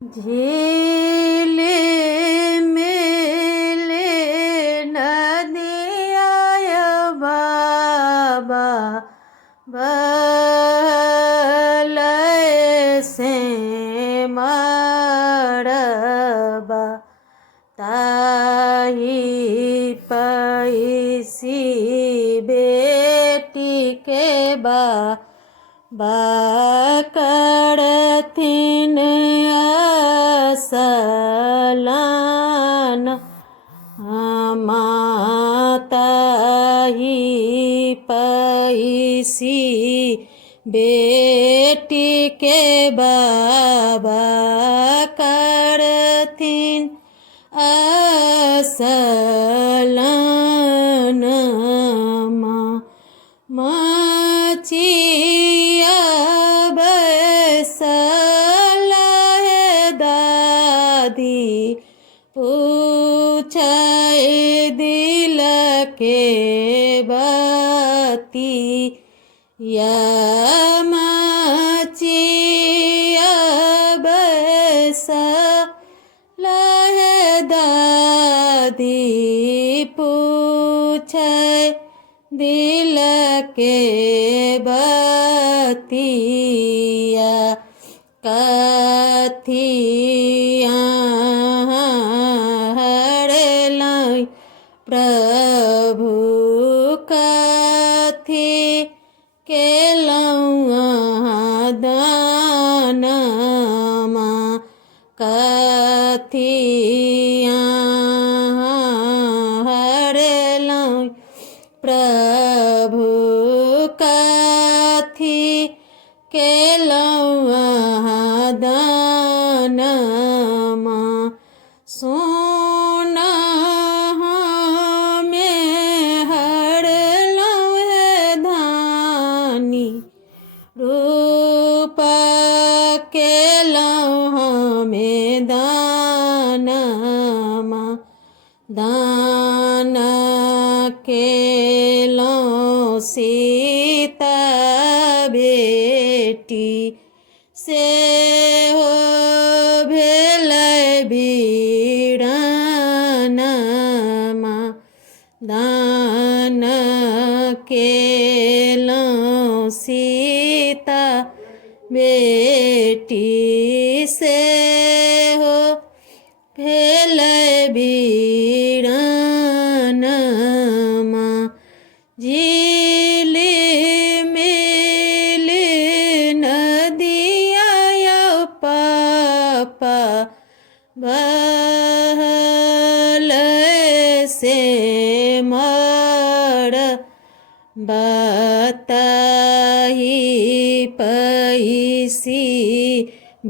झील मेले नदियाय बाबा बलय से मरबा ताही पैसी बेटी के करथिन असलन माता ही पैसी बेटी के बाबा करथिन असलन मचिया बैसल है दादी पूछे दिल के बती या मचिया बैसल है दादी पूछे दिल के बतिया कथिया हरलै प्रभु कथी केलौं दानमा कथिया हरलै प्रभु कथी केलौं दानमा सोना में हरलौं है धानी रूप केलौं हमें दानमा दान केलौं सीता बेटी से हो भेलै बीरानमा दान केलौं सीता बेटी से हो भेलै बीरानमा झील मिल नदियाय पापा बहलै से बताही पैसी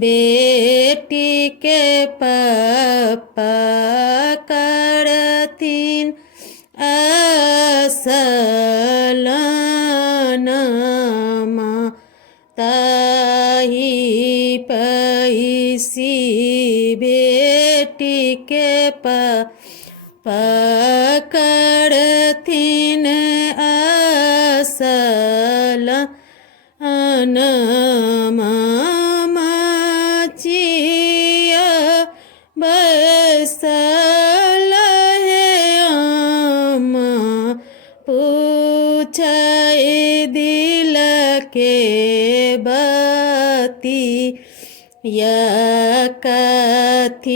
बेटी के पापा करथिन असलनमा ताही पैसी बेटी के करथिन असलनमा मचिया बैसल है आमा पूछे दिल के बती या कथिया